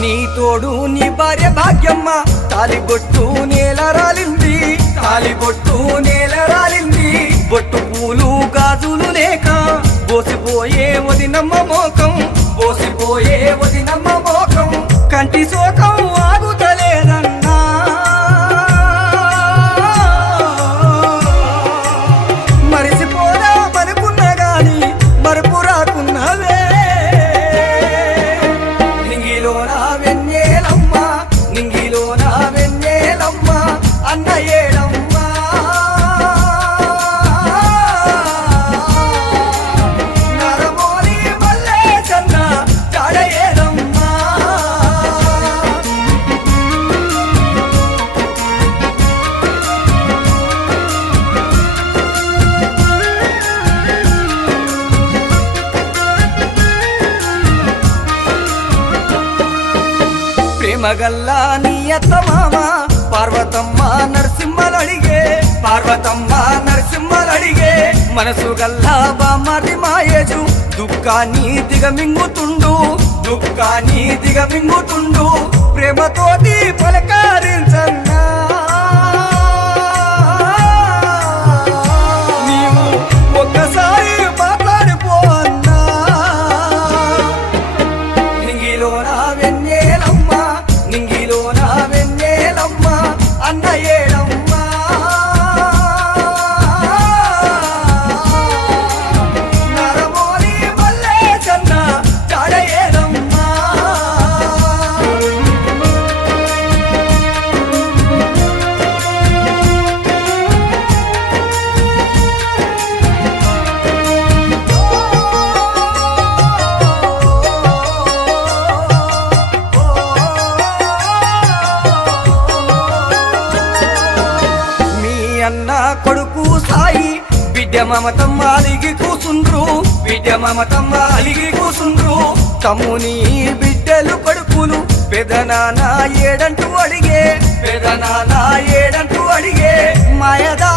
నీ తోడు నీ భార్య భాగ్యమ్మ తాలిబొట్టు నేల రాలింది తాలిబొట్టు నేల రాలింది బొట్టు పూలు గాజులు లేక బోసిపోయే వదినమ్మ మోకం బోసిపోయే వదినమ్మ మోకం కంటి శోకం ఆగుతలేదన్నా మరిసిపోదా మరుకున్న గాని మరుపు రాకున్నవే నింగిలో నా వెన్నెలమ్మ నింగిలో నా వెన్నెలమ్మ అన్న ఏడమ్మ నరమోని మల్లె చన్న జాడ ఏదమ్మ ప్రేమగల్లా నీ అత్త మామ పార్వతమ్మ నరసింహలడిగే పార్వతమ్మ నరసింహలడిగే మనసు గల్లా బామాది మాయేజు దుఃఖాన్ని దిగమింగుతుండు దుఃఖాన్ని దిగమింగుతుండు ప్రేమతోటి పలకరించన్నా నీవు ఒక్కసారి మాట్లాడిపో అన్నా నింగిలో నా వెన్నెలమ్మ నింగిలో నా వెన్నెలమ్మ అన్న ఏడమ్మ నరమోని మల్లె చన్న జాడ ఏదమ్మ మీ అన్న కొడుకు సాయి బిడ్డ మమతమ్మ అలిగి కూసుండ్రు బిడ్డ మమతమ్మ అలిగి కూసుండ్రు తమ్ముని బిడ్డలు కొడుకులు పెదనాన్న ఏడంటూ అడిగే పెదనాన్న ఏడంటూ అడిగే మాయదా